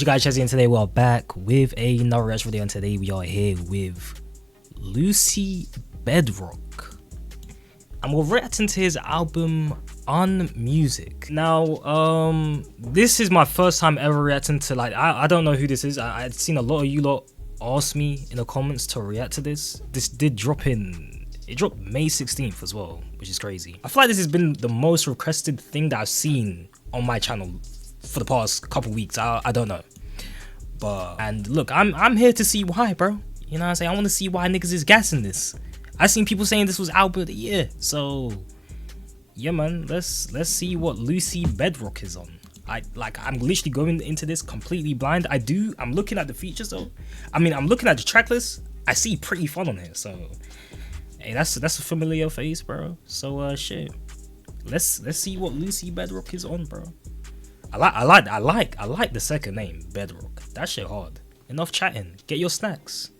You guys, Chelsea, and today we are back with another reaction video, and today we are here with Lucy Bedroque, and we're reacting to his album Unmusique. Now, this is my first time ever reacting to, like, I don't know who this is. I'd seen a lot of you lot ask me in the comments to react to this. This did drop it dropped May 16th as well, which is crazy. I feel like this has been the most requested thing that I've seen on my channel for the past couple weeks. I don't know, and look, I'm here to see why, bro. You know what I'm saying? I want to see why niggas is gassing this. I seen people saying this was album of the year, so yeah, man. Let's see what Lucy Bedroque is on. I'm literally going into this completely blind. I'm looking at the features though. I mean, I'm looking at the track list. I see Pretty Fun on here, so hey, that's a familiar face, bro. So shit. Let's see what Lucy Bedroque is on, bro. I like the second name, Bedroque. That shit hard. Enough chatting. Get your snacks.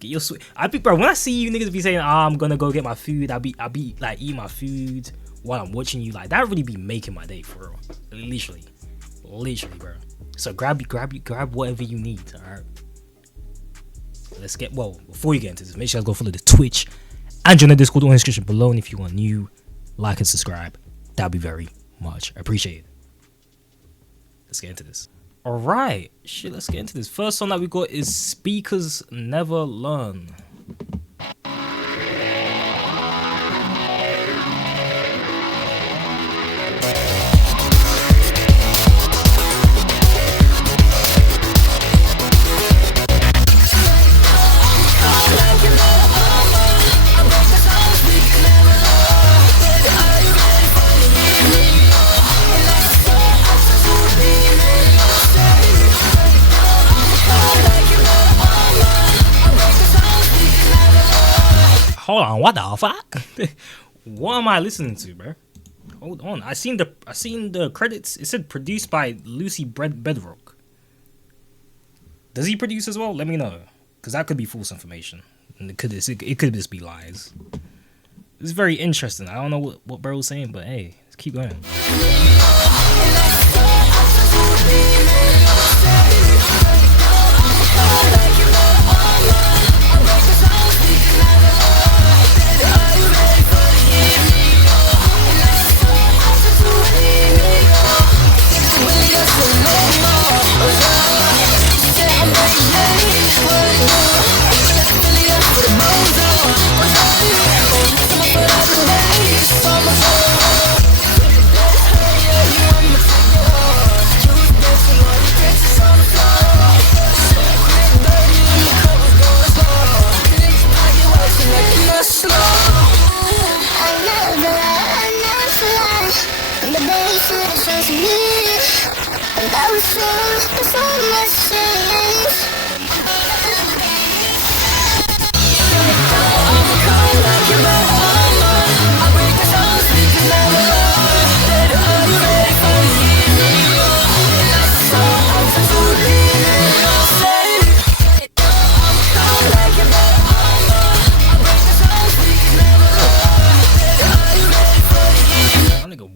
Get your sweet. Bro, when I see you niggas be saying, I'm gonna go get my food, I be like eating my food while I'm watching you, like that really be making my day, for real. Literally, bro. So grab whatever you need, alright? Let's get, well, before you get into this, make sure you guys go follow the Twitch and join the Discord in the description below, and if you are new, like and subscribe. That'd be very much appreciated. Let's get into this. Alright, shit, let's get into this. First song that we got is Speakers Never Learn. Hold on, what the fuck? What am I listening to, bro? Hold on, I seen the credits. It said produced by Lucy Bedroque. Does he produce as well? Let me know, because that could be false information. And it could just be lies. It's very interesting. I don't know what bro was saying, but hey, let's keep going.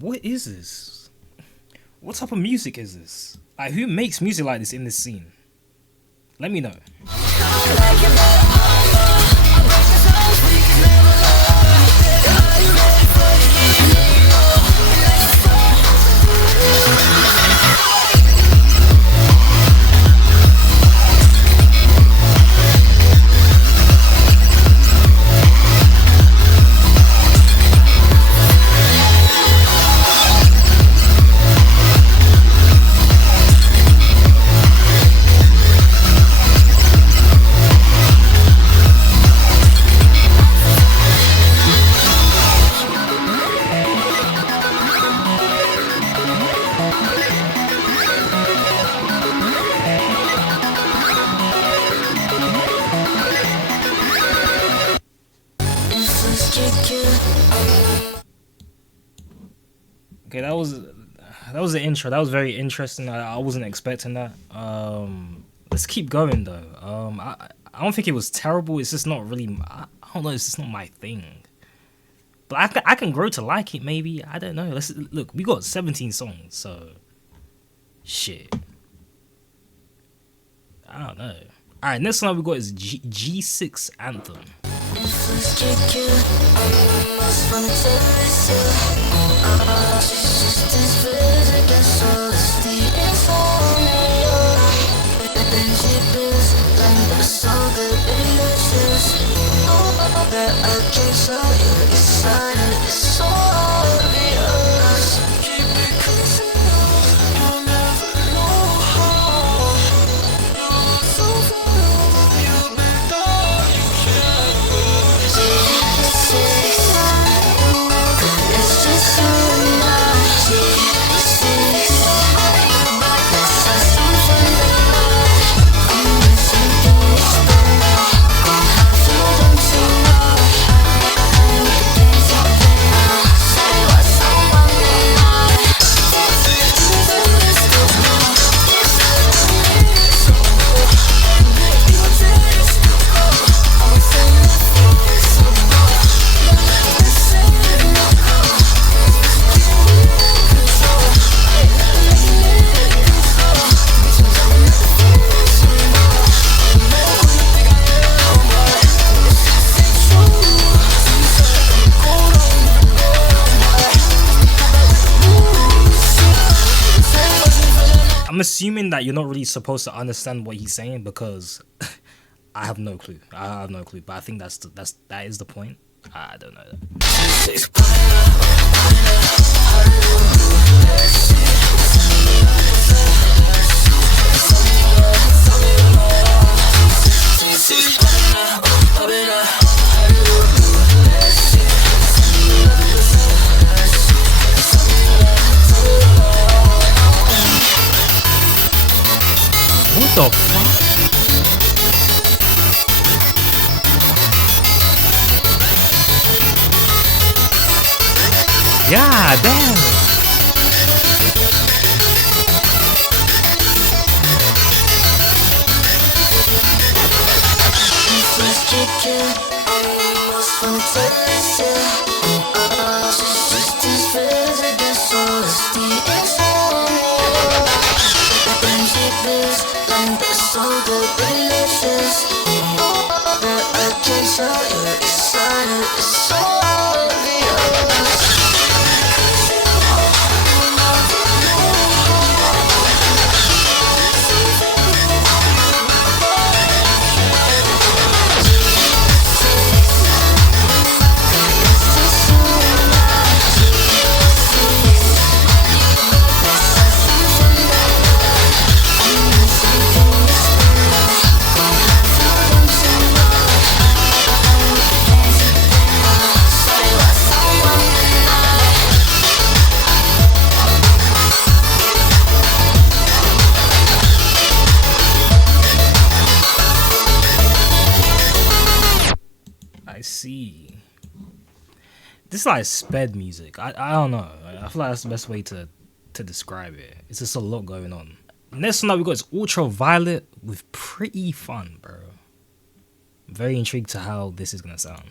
What is this? What type of music is this? Like, who makes music like this in this scene? Let me know. Okay, that was the intro. That was very interesting. I wasn't expecting that. Let's keep going though. I don't think it was terrible. It's just not really. I don't know. It's just not my thing. But I can grow to like it. Maybe, I don't know. Let's look. We got 17 songs, so shit. I don't know. Alright, next one we got is G6 Anthem. I'm assuming that you're not really supposed to understand what he's saying because I have no clue. But I think that is the point. I don't know. What the fuck? Yeah, damn. See, this is like sped music. I don't know. I feel like that's the best way to describe it. It's just a lot going on. Next one that we got is Ultraviolet with Pretty Fun, bro. I'm very intrigued to how this is gonna sound.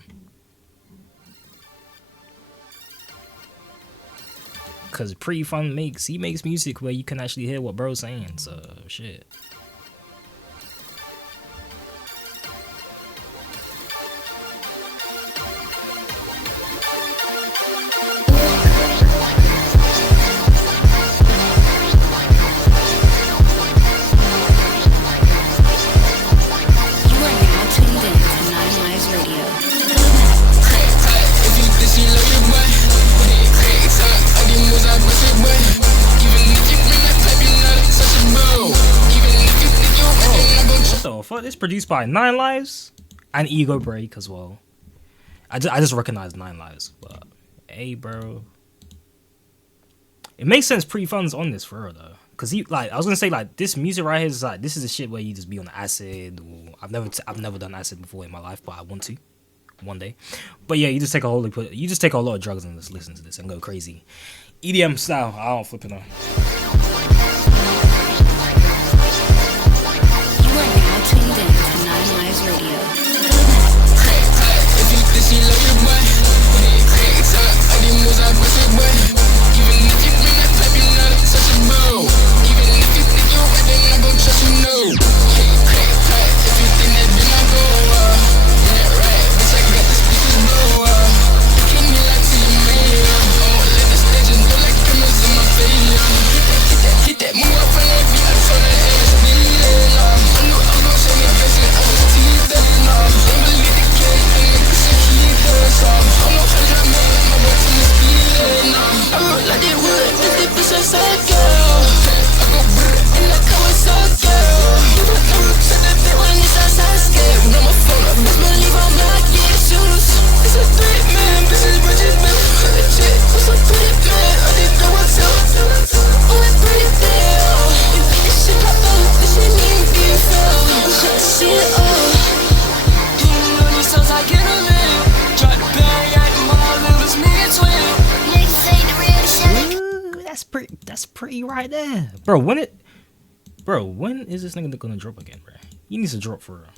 Cause Pretty Fun makes music where you can actually hear what bro's saying. So shit. It's produced by 9 Lives and Ego Break as well. I just recognize 9 Lives, but hey, bro, it makes sense. Pretty Fun's on this for real though, cause I was gonna say this music right here is this is the shit where you just be on acid. Or I've never done acid before in my life, but I want to one day. But yeah, you just take a lot of drugs and just listen to this and go crazy. EDM style. I don't flip it on. Tuned in to 9 Lives Radio. pretty right there, bro. When is this nigga gonna drop again, bro? He needs to drop for real.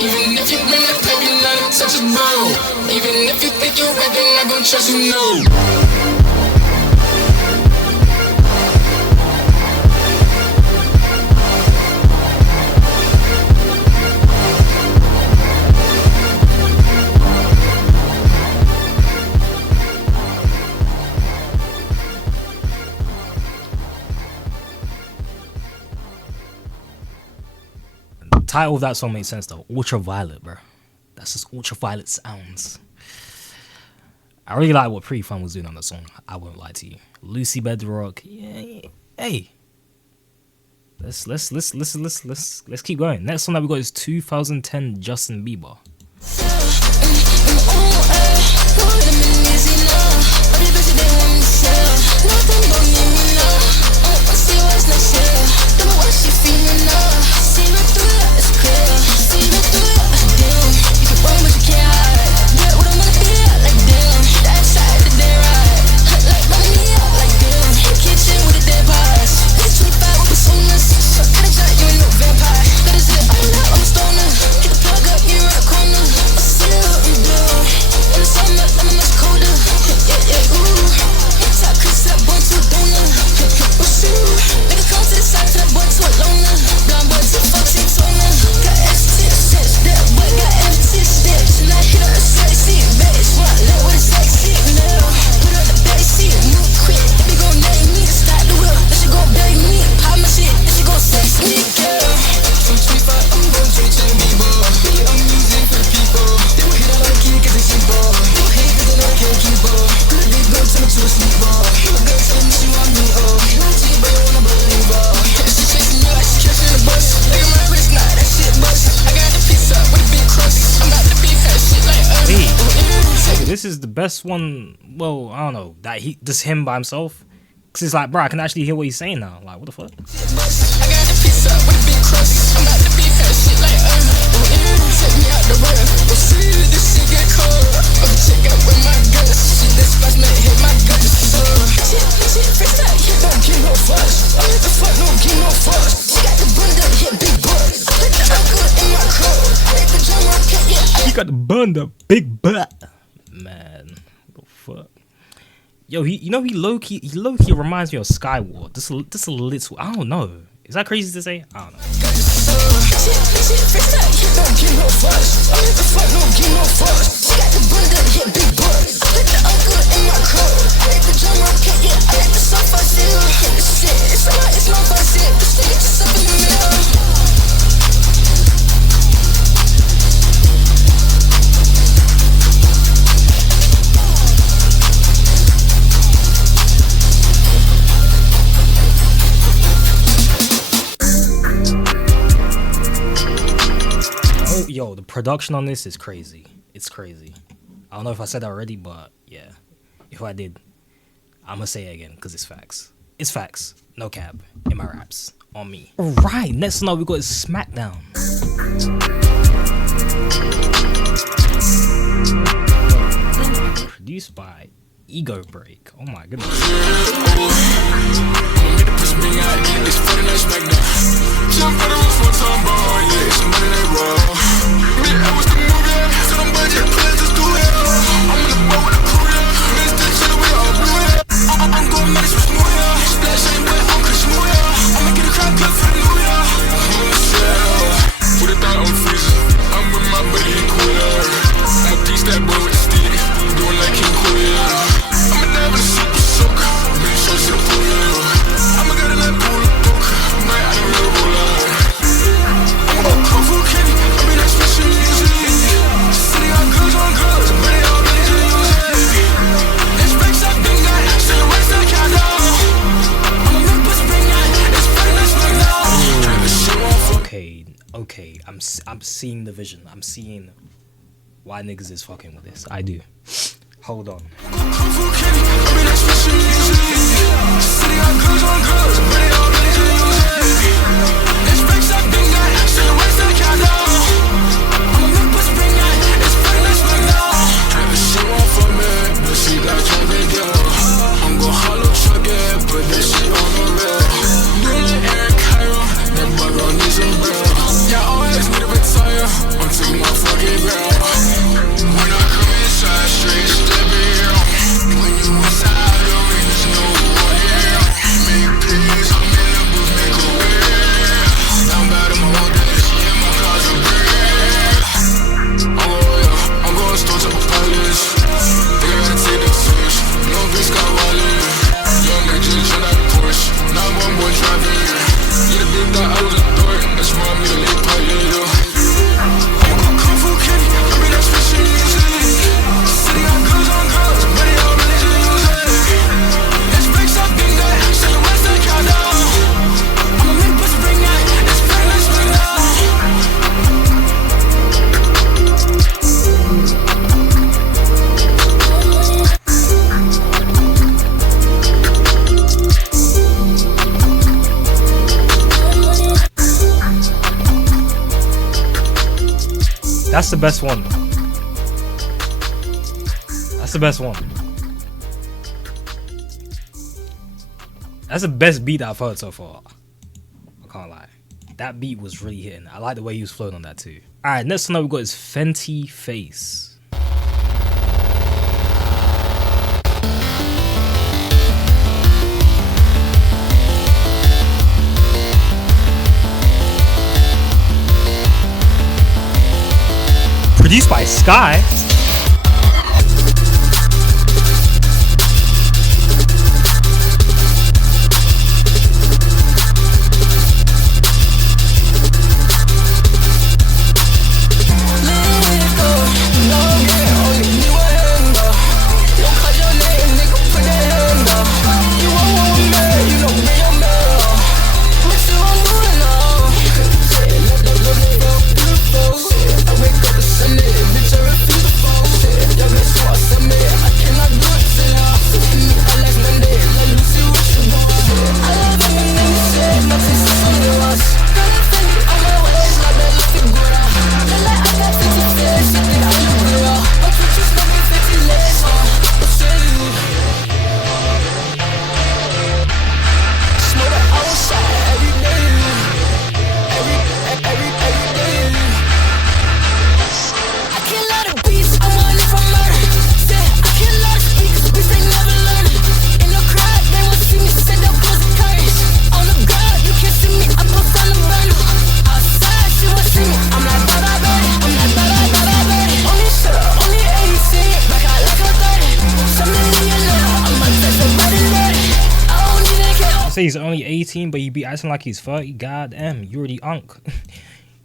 Even if you bring the paper, not untouchable. Even if you think you're right, they're not gonna trust you, no. Title of that song makes sense though. Ultraviolet, bro. That's just ultraviolet sounds. I really like what Pretty Fun was doing on the song. I won't lie to you. Lucy Bedroque. Yeah, hey. Let's keep going. Next song that we got is 2010 Justin Bieber. This is the best one. Well, I don't know that he just him by himself. Cause it's like, bro, I can actually hear what he's saying now. Like, what the fuck? He got the bunda, big butt. Man, what the fuck? Yo, he low key reminds me of Skyward. Just a little. I don't know. Is that crazy to say? I don't know. Yo, the production on this is crazy. It's crazy. I don't know if I said that already, but yeah. If I did, I'm gonna say it again because it's facts. It's facts. No cap in my raps on me. Alright, next one we got is Smackdown. Produced by Ego Break. Oh my goodness. Okay, I'm seeing the vision. I'm seeing why niggas is fucking with this. I do. Hold on. That's the best one. That's the best one. That's the best beat I've heard so far. I can't lie. That beat was really hitting. I like the way he was flowing on that too. Alright, next one we've got is Fenty Face. Produced by Sky. He's only 18, but he be acting like he's 30. God damn, you already unk.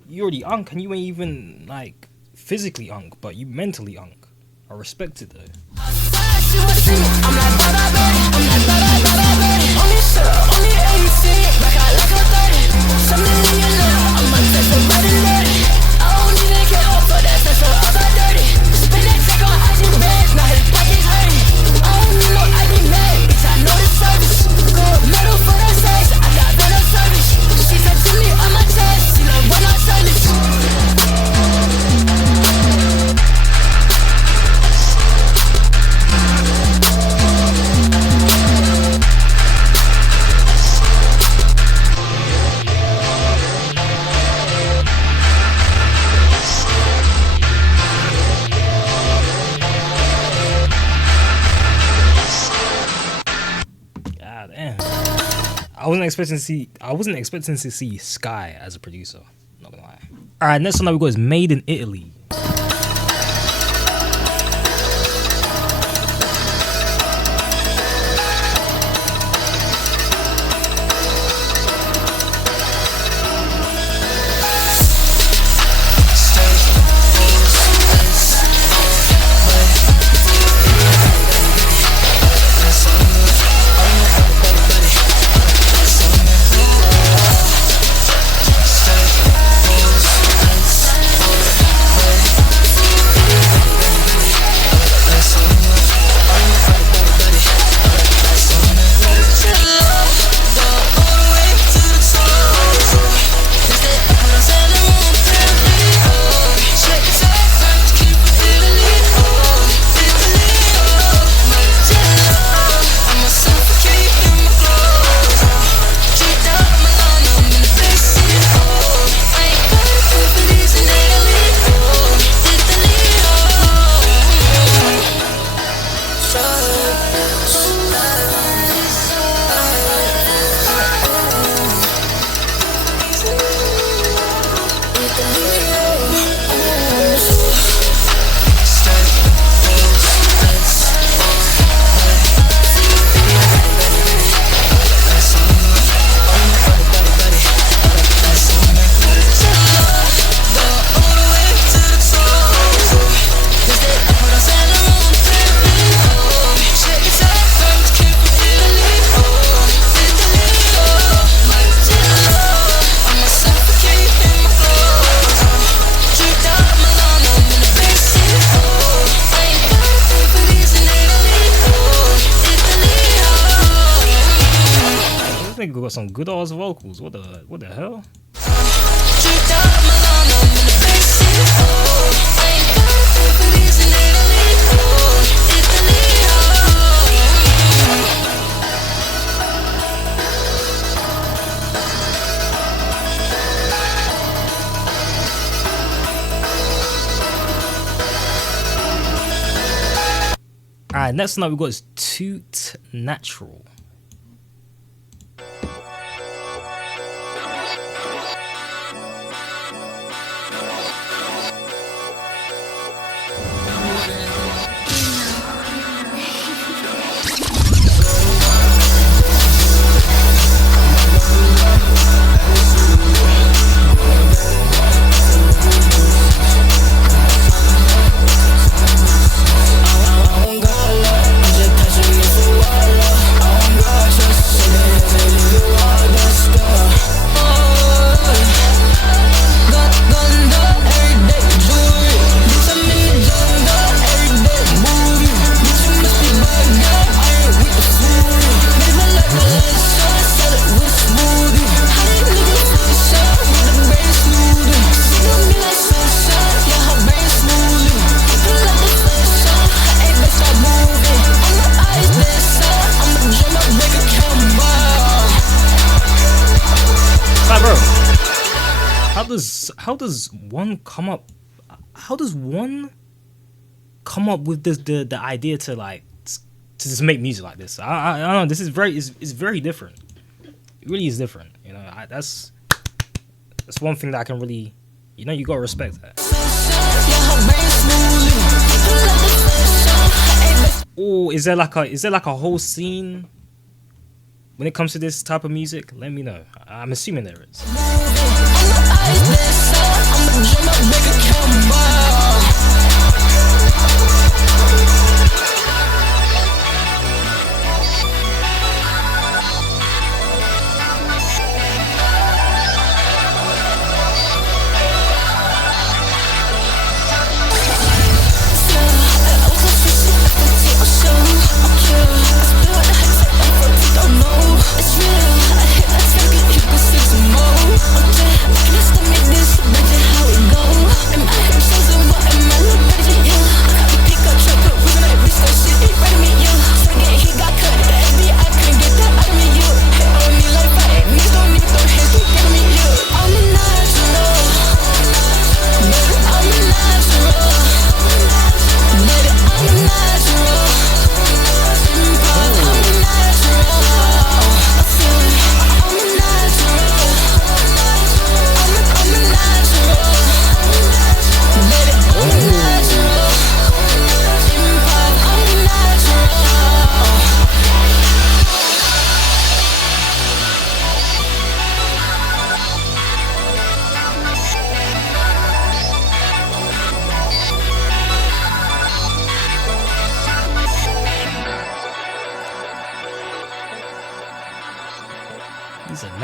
You already unk, and you ain't even like physically unk, but you mentally unk. I respect it though. I wasn't expecting to see Sky as a producer. Not gonna lie. All right, next one that we got is Made in Italy. Got some good ass vocals. What the hell? Alright, next one up we got is Tout, Natural. How does one come up? How does one come up with the idea to like to just make music like this? I don't know. This is it's very different. It really is different. You know, that's one thing that I can really, you know, you gotta respect that. Oh, is there like a whole scene when it comes to this type of music? Let me know. I'm assuming there is.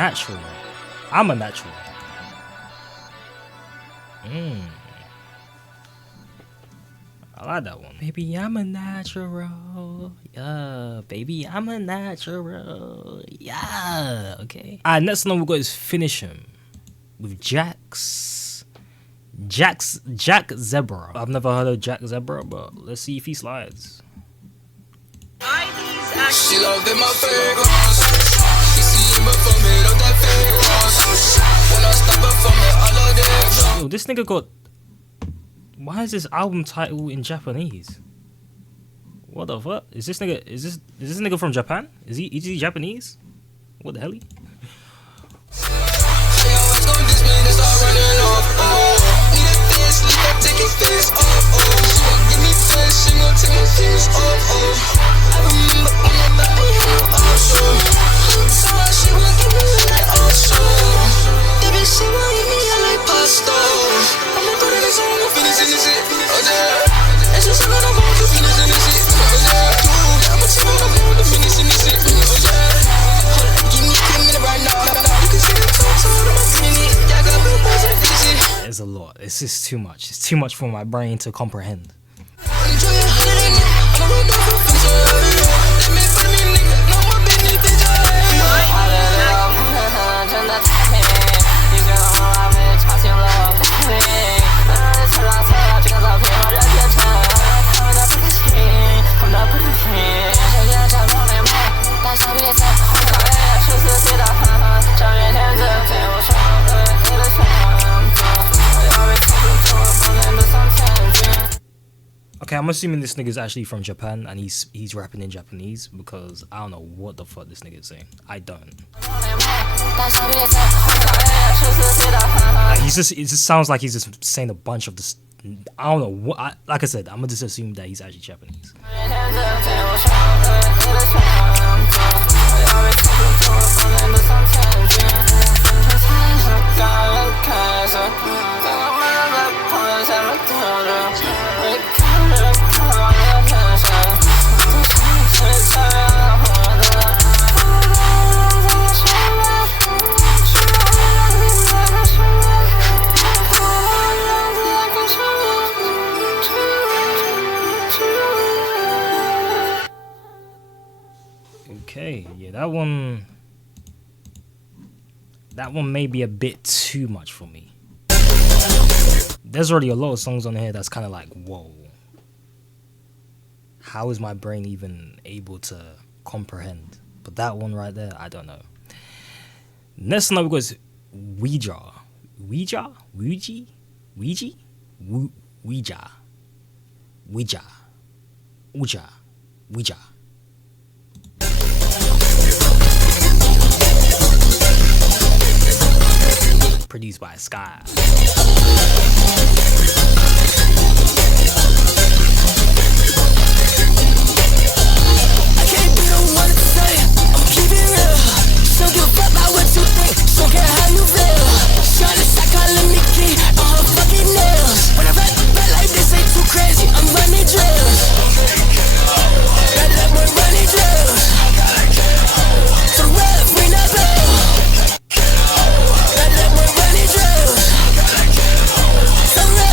Natural. I'm a natural. I like that one. Baby, I'm a natural. Yeah, baby, I'm a natural. Yeah, okay. Alright, next one we got is Finish Him with Jack Zebra. I've never heard of Jack Zebra, but let's see if he slides. She loved in my fragrance. She see him before me, love that fragrance. When I stop her from it, all of them. Yo, this nigga got. Why is this album title in Japanese? What the fuck? Is this nigga from Japan? Is he Japanese? What the hell? It's a lot. It's just too much. It's too much for my brain to comprehend. Okay, I'm assuming this nigga is actually from Japan and he's rapping in Japanese because I don't know what the fuck this nigga is saying. I don't. Like, it just sounds like he's just saying a bunch of this. I don't know what. Like I said, I'm gonna just assume that he's actually Japanese. Okay, yeah, that one may be a bit too much for me. There's already a lot of songs on here that's kind of like, whoa. How is my brain even able to comprehend? But that one right there, I don't know. Next one was Ouija. Ouija? Ouija? Ouija? Ouija. Ouija. Ouija. Ouija. Produced by Sky. Don't give a fuck about what you think, don't care how you feel. Shawty start calling me king on her fucking nails. When I rap like this ain't too crazy, I'm running drills. That boy running drills. So rough, we not blow. That boy running drills. So rough.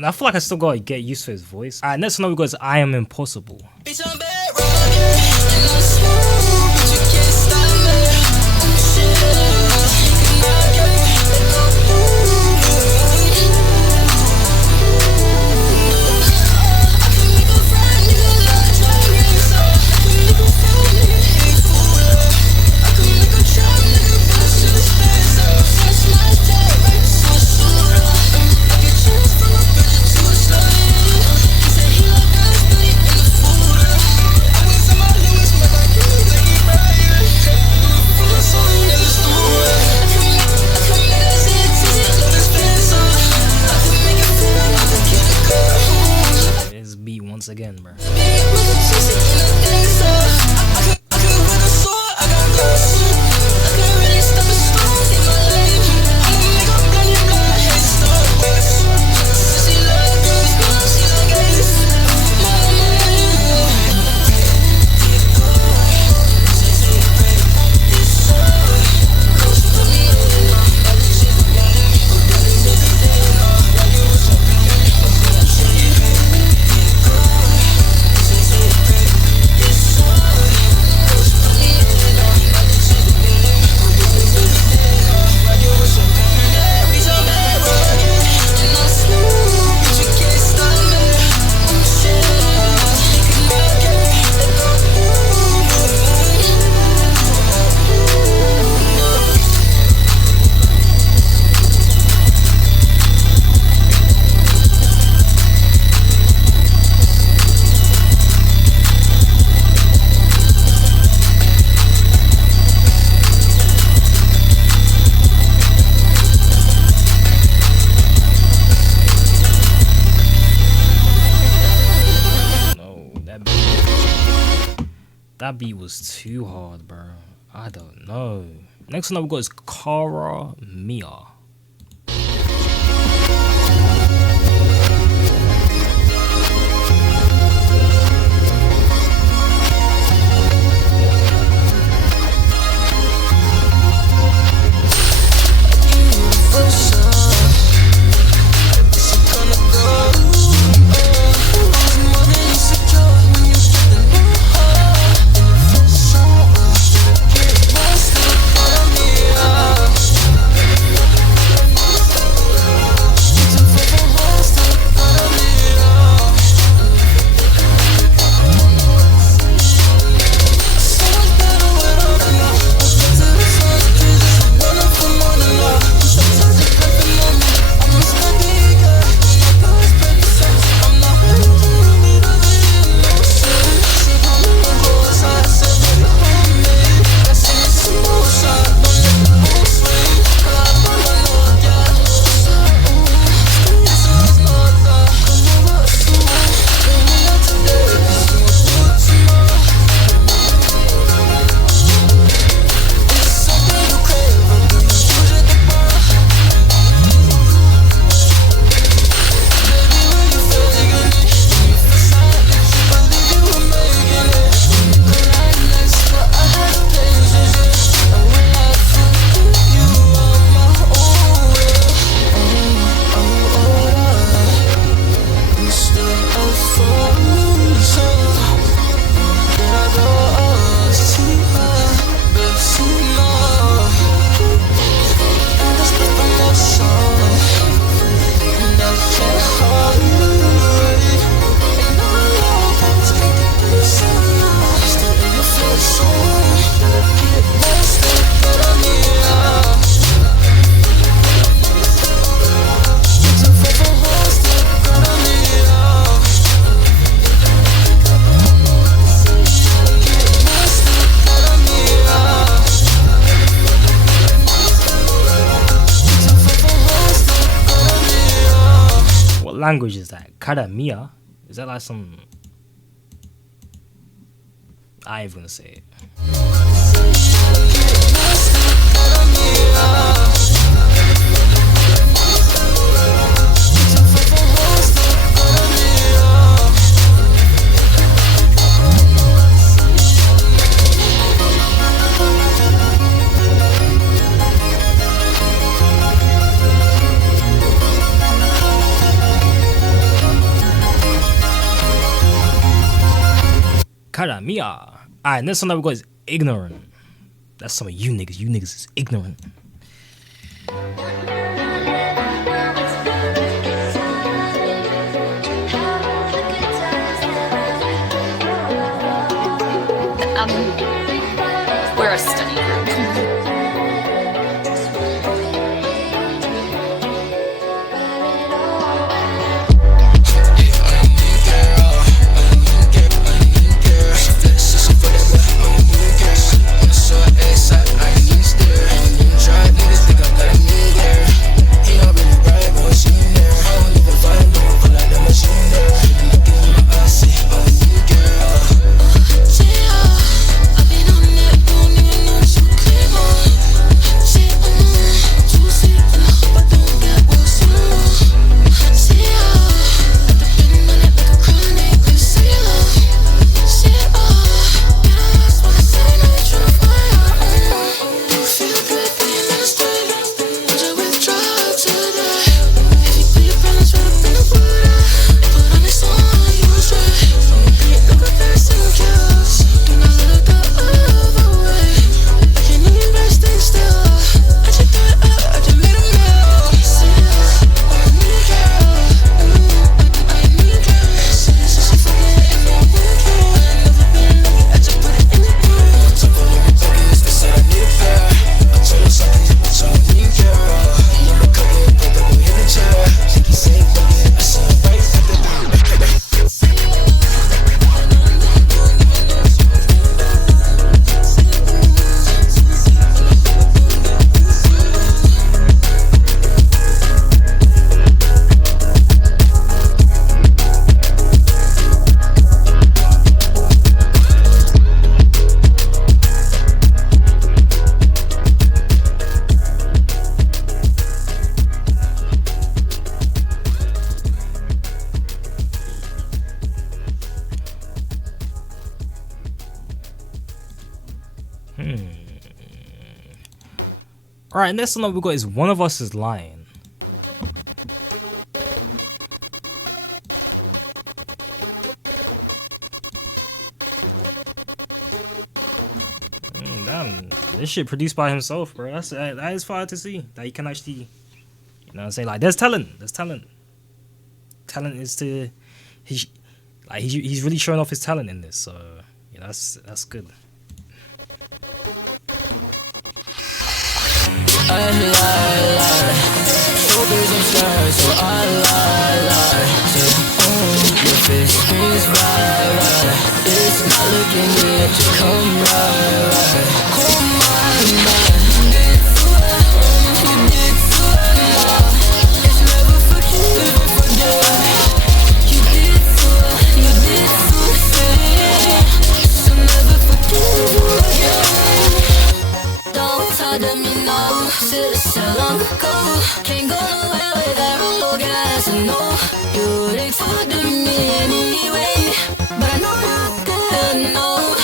And I feel like I still gotta get used to his voice. Alright, next one we got is I Am Impossible. Bitch, I'm Bedroque, and I'm smooth, but you can't stop me. Shit, can I get it go boom? I can make a friend, nigga, like Dragon, so I can make a friend, nigga, hate fool. I can make a trap, nigga, push to the space, so that's my day, right? So shooter, I get changed from a bitch to a slave. He said he like us, but he in the food. I went to my Louis, my like you, Lady Brian. From a song in the studio. I can make that shit tizzy, load his pants on. I can make it feel like I can kill a girl. This beat once again, bro. Big with a chasing in a dancer. I can with a sword, I got guns. I can really stop a storm in my life. I'ma make a bloody blood, head start worse. She like girls, but she like ace. That beat was too hard, bro. I don't know. Next one I've got is Cara Mia. Language is that? Cara Mia? Is that like some... I ain't even gonna say it. cara mia. Alright, next one that we got is ignorant. That's some of you niggas. You niggas is ignorant. We're a study group. Alright, next one that we got is one of us is lying. Damn, this shit produced by himself, bro. That is fire to see. That he can actually, you know what I'm saying? Like, there's talent. There's talent. Talent is to, he's really showing off his talent in this. So, yeah, that's good. I lie. Shoulders and skies, so I lie. Say, your face is right. It's not looking good, just come right. Hold my mind. You did so well. It's never forgive and forget. You did so sad. So never forgive you again. Don't talk to me now. Should've said long ago. Can't go nowhere without a look as I know. You wouldn't talk to me anyway, but I know you could know.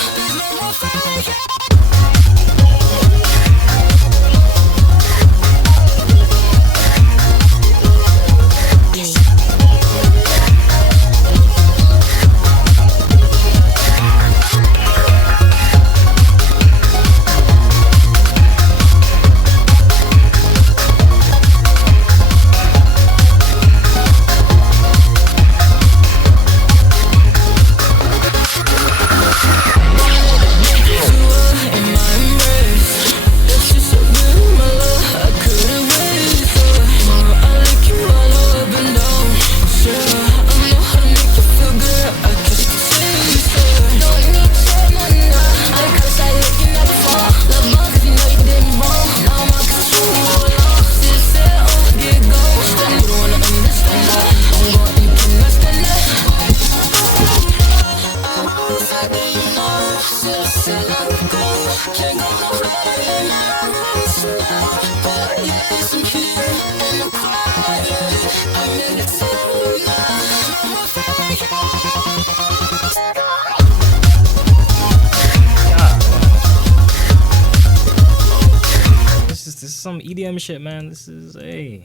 This is some EDM shit, man. This is a.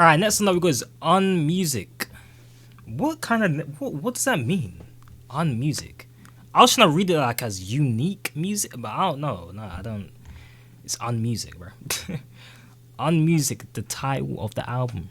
All right, next one we go is Unmusique. What does that mean? Unmusique. I was trying to read it like as unique music, but I don't know. No, I don't. It's Unmusique, bro. Unmusique, the title of the album.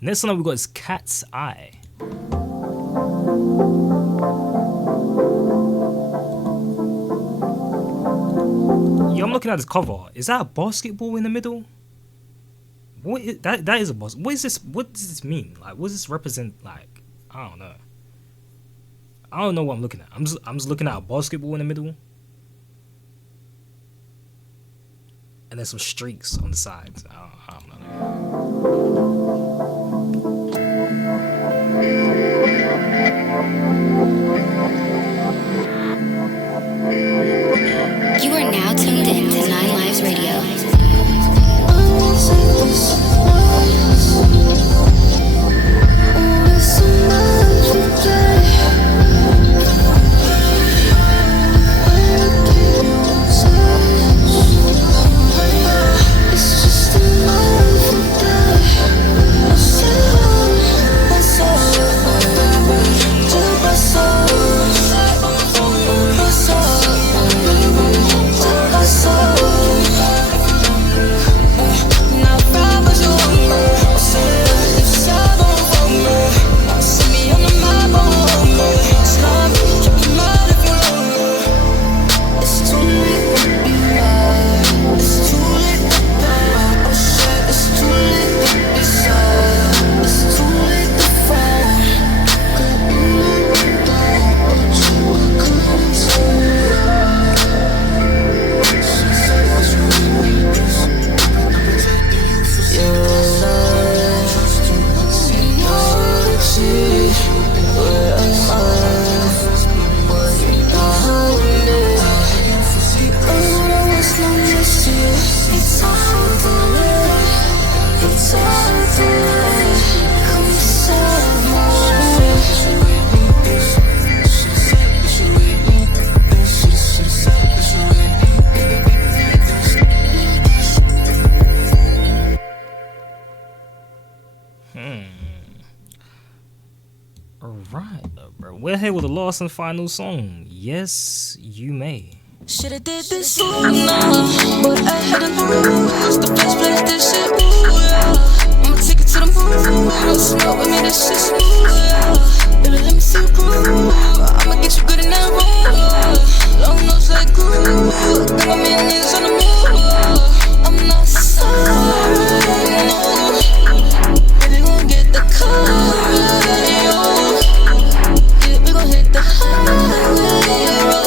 Next one we got is Cat's Eye. Yo, I'm looking at this cover. Is that a basketball in the middle? What is, that is a basketball. What is this? What does this mean? Like, what does this represent? Like, I don't know. I don't know what I'm looking at. I'm just looking at a basketball in the middle, and then some streaks on the sides. I don't know. You are now tuned in to 9 Lives Radio. It's just a love. we're here with the last and final song. Yes, you may. Shoulda did this sooner, but I had to lose the first place. This shit, ooh yeah. I'ma take it to the moon. Smoke with me, this shit smooth, yeah. Baby, let me see you groove. I'ma get you good in that room. Long nose like glue. Got my minions on the move. I'm not sorry, no. Baby, gon' get the car, yo. Yeah, we gon' hit the highway road.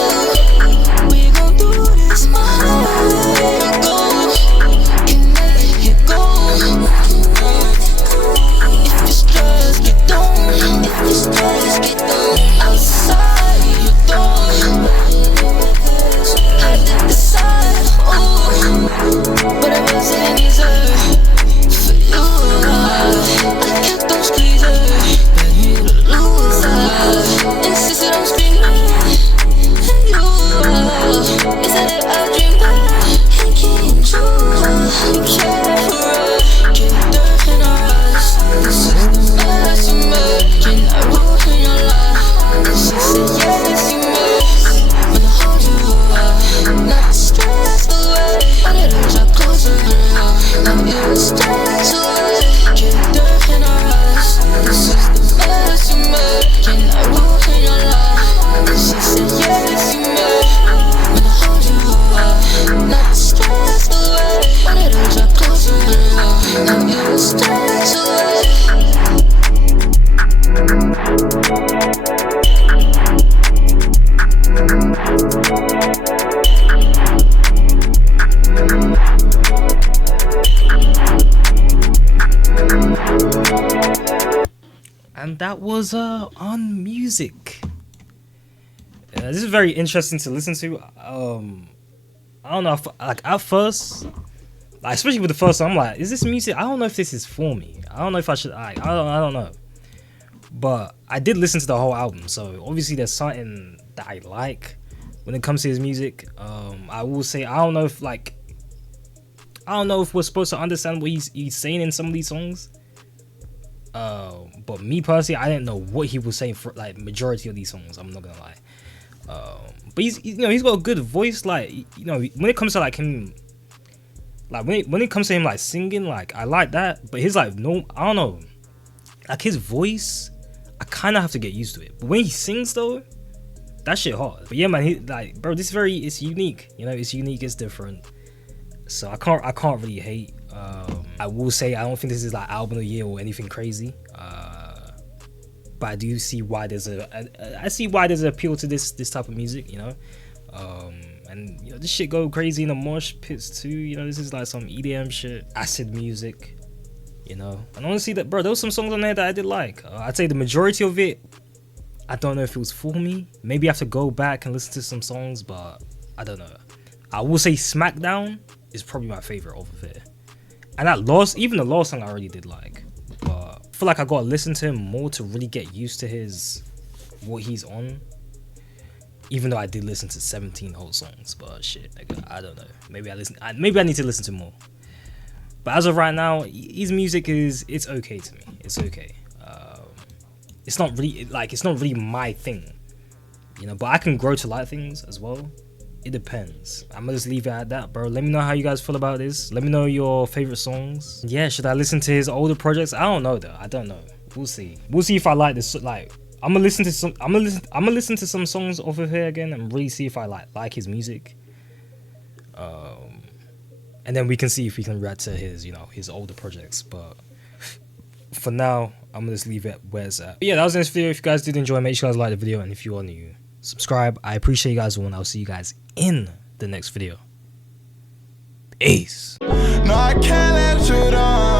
And that was Unmusique. This is very interesting to listen to. I don't know, like at first, like especially with the first song, I'm like, is this music? I don't know if this is for me. I don't know if I should. I don't know. But I did listen to the whole album, so obviously there's something that I like when it comes to his music. I will say I don't know if we're supposed to understand what he's saying in some of these songs. But me personally, I didn't know what he was saying for like majority of these songs. I'm not gonna lie. But he's got a good voice. Like when it comes to like him, like when it comes to him like singing, like I like that. But his like no, I don't know, like his voice, I kind of have to get used to it. But when he sings though, that shit hard. But yeah, man, he like bro, it's unique. It's unique. It's different. So I can't really hate. I will say I don't think this is like album of the year or anything crazy. But I do see why there's an appeal to this type of music, and this shit go crazy in the mosh pits too. This is like some EDM shit, acid music, and honestly, that bro, there was some songs on there that I did like. I'd say the majority of it, I don't know if it was for me. Maybe I have to go back and listen to some songs, but I don't know. I will say Smackdown is probably my favorite of it, and even the last song I already did like. I feel like I gotta listen to him more to really get used to what he's on. Even though I did listen to 17 whole songs, but shit, I don't know. Maybe I need to listen to more. But as of right now, his music it's okay to me. It's okay. It's not really my thing, But I can grow to like things as well. It depends. I'm gonna just leave it at that, bro. Let me know how you guys feel about this. Let me know your favorite songs. Yeah, should I listen to his older projects? I don't know though. I don't know. We'll see. We'll see if I like this. Like, I'm gonna listen to some songs off of here again and really see if I like his music. And then we can see if we can react to his older projects. But for now, I'm gonna just leave it where it's at. But yeah, that was this video. If you guys did enjoy, make sure you guys like the video, and if you are new, subscribe. I appreciate you guys all, and I'll see you guys in the next video. Peace. No, I can't let you down.